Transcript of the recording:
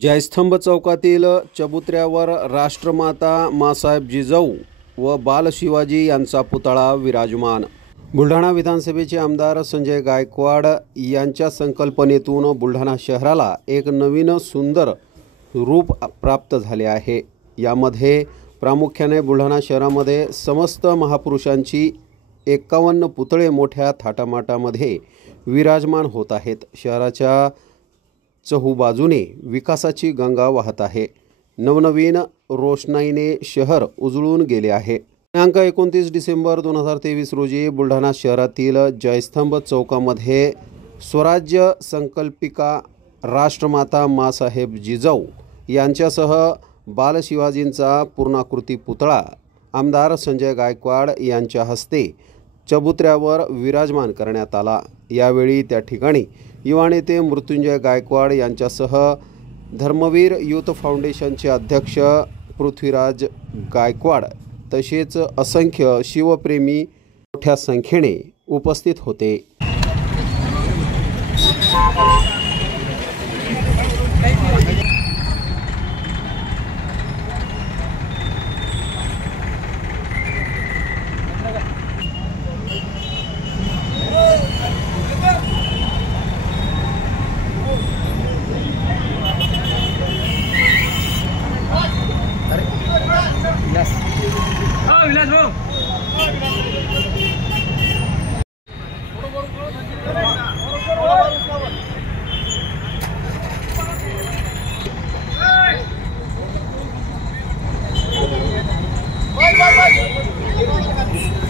जयस्तंभ चौकातील चबुतऱ्यावर राष्ट्रमाता माँसाहेब जिजाऊ व बाल शिवाजी यांचा पुतळा विराजमान। बुलढाणा विधानसभेचे आमदार संजय गायकवाड यांच्या संकल्पनेतून बुलढाणा शहराला एक नवीन सुंदर रूप प्राप्त झाले आहे। यामध्ये प्रामुख्याने बुलढाणा शहरामध्ये समस्त महापुरुषांची 51 पुतळे मोठ्या थाटामाटामध्ये विराजमान होत आहेत। शहराच्या चहूबाजूने विकासाची गंगा वाहत आहे। नवनवीन रोषणाईने शहर उजळून गेले आहे। दिनांक 29 डिसेंबर 2023 रोजी बुलढाणा शहरातील जयस्तंभ चौकामध्ये स्वराज्य संकल्पिका राष्ट्रमाता माँसाहेब जिजाऊ यांच्यासह बाल शिवाजींचा पूर्णाकृती पुतळा आमदार संजय गायकवाड यांच्या हस्ते चबुतऱ्यावर विराजमान करण्यात आला। यावेळी त्या ठिकाणी युवा नेते मृत्युंजय गायकवाड यांच्यासह धर्मवीर यूथ फाउंडेशनचे अध्यक्ष पृथ्वीराज गायकवाड तसेच असंख्य शिवप्रेमी मोठ्या संख्येने उपस्थित होते। Bye.